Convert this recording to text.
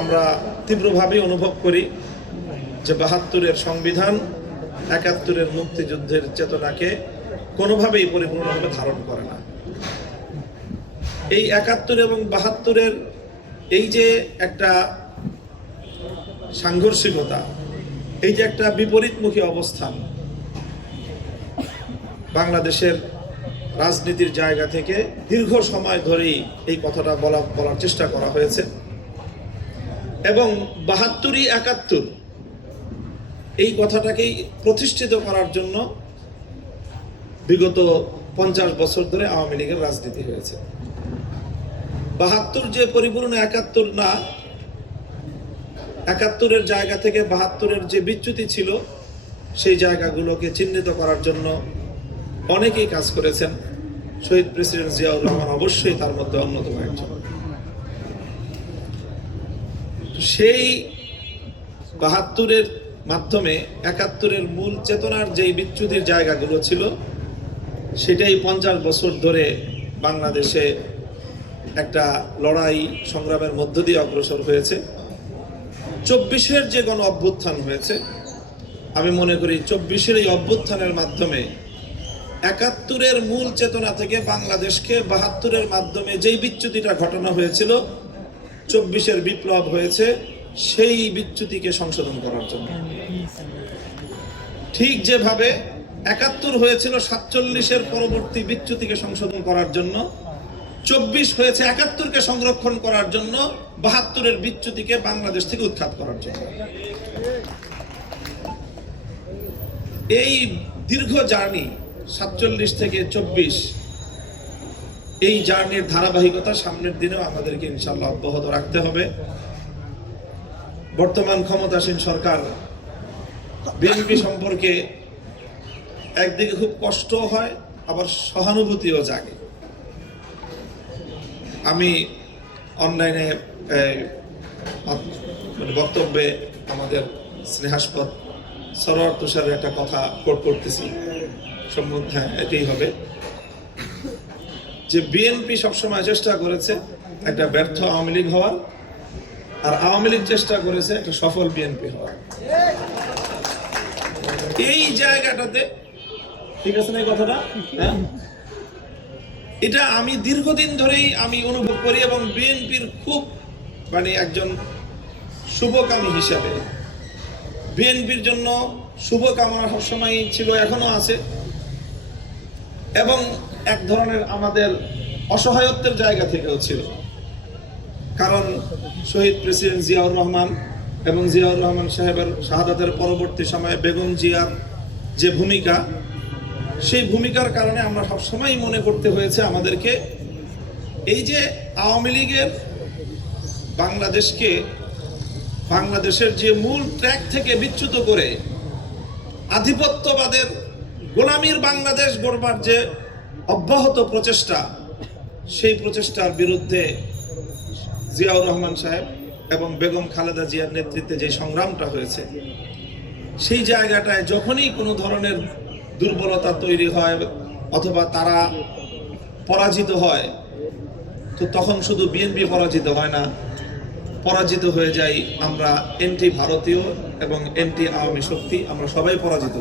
আমরা তীব্রভাবে অনুভব করি যে ৭২-এর সংবিধান ৭১-এর মুক্তিযুদ্ধের চেতনাকে কোনোভাবেই পরিপূর্ণভাবে ধারণ করে না। এই ৭১ এবং ৭২-এর এই যে একটা সাংঘর্ষিকতা, এই যে একটা বিপরীতমুখী অবস্থান বাংলাদেশের রাজনীতির জায়গা থেকে দীর্ঘ সময় ধরেই এই কথাটা বলার চেষ্টা করা হয়েছে এবং ৭২ই ৭১ এই কথাটাকেই প্রতিষ্ঠিত করার জন্য বিগত ৫০ বছর ধরে আওয়ামী লীগের রাজনীতি হয়েছে। ৭২ যে পরিপূর্ণ ৭১ না, ৭১-এর জায়গা থেকে ৭২-এর যে বিচ্যুতি ছিল সেই জায়গাগুলোকে চিহ্নিত করার জন্য অনেকেই কাজ করেছেন। শহীদ প্রেসিডেন্ট জিয়াউর রহমান অবশ্যই তার মধ্যে অন্যতম একজন। সেই ৭২-এর মাধ্যমে ৭১-এর মূল চেতনার যেই বিচ্যুতির জায়গাগুলো ছিল সেটাই ৫০ বছর ধরে বাংলাদেশে একটা লড়াই সংগ্রামের মধ্য দিয়ে অগ্রসর হয়েছে। ২৪-এর যে গণ অভ্যুত্থান হয়েছে, আমি মনে করি ২৪-এর এই অভ্যুত্থানের মাধ্যমে ৭১-এর মূল চেতনা থেকে বাংলাদেশকে ৭২-এর মাধ্যমে যেই বিচ্যুতিটা ঘটানো হয়েছিল, ২৪-এর বিপ্লব হয়েছে সেই বিচ্যুতিকে সংশোধন করার জন্য। ঠিক যেভাবে ৭১ হয়েছিল ৪৭-এর পরবর্তী বিচ্যুতিকে সংশোধন করার জন্য, ২৪ হয়েছে ৭১-কে সংরক্ষণ করার জন্য, ৭২-এর বিচ্যুতিকে বাংলাদেশ থেকে উৎখাত করার জন্য। এই দীর্ঘ জার্নি ৪৭ থেকে ২৪, এই জার্নির ধারাবাহিকতা সামনের দিনেও আমাদেরকে ইনশাআল্লাহ অব্যাহত রাখতে হবে। বর্তমান ক্ষমতাসীন সরকার বিএনপি সম্পর্কে একদিকে খুব কষ্ট হয়, আবার সহানুভূতিও জাগে। আমি অনলাইনে বক্তব্যে আমাদের স্নেহাস্পদ সরোয়ার তুষারের একটা কথা কোট করতেছি, সম্বন্ধে হ্যাঁ এটাই হবে যে বিএনপি সবসময় চেষ্টা করেছে একটা ব্যর্থ আওয়ামী লীগ হওয়ার, আর আওয়ামী লীগ চেষ্টা করেছে একটা সফল বিএনপি হওয়ার। এই জায়গাটাতে ঠিক আছে না এই কথাটা? হ্যাঁ, এটা আমি দীর্ঘদিন ধরেই আমি অনুভব করি এবং বিএনপির খুব একজন শুভকামী হিসাবে বিএনপির জন্য শুভকামনা সবসময় ছিল, এখনো আছে। এবং এক ধরনের আমাদের অসহায়ত্বের জায়গা থেকেও ছিল, কারণ শহীদ প্রেসিডেন্ট জিয়াউর রহমান এবং জিয়াউর রহমান সাহেবের শাহাদাতের পরবর্তী সময়ে বেগম জিয়ার যে ভূমিকা, সেই ভূমিকার কারণে আমরা সবসময় মনে করতে হয়েছে আমাদেরকে এই যে আওয়ামী লীগের বাংলাদেশের যে মূল ট্র্যাক থেকে বিচ্যুত করে আধিপত্যবাদের গোলামীর বাংলাদেশ গড়বার যে অব্যাহত প্রচেষ্টা, সেই প্রচেষ্টার বিরুদ্ধে জিয়াউর রহমান সাহেব এবং বেগম খালেদা জিয়ার নেতৃত্বে যে সংগ্রামটা হয়েছে, সেই জায়গাটায় যখনই কোনো ধরনের দুর্বলতা তৈরি হয় অথবা তারা পরাজিত হয়, তো তখন শুধু বিএনপি পরাজিত হয় না, পরাজিত হয়ে যাই আমরা এন্টি ভারতীয় এবং এন্টি আওয়ামী শক্তি, আমরা সবাই পরাজিত।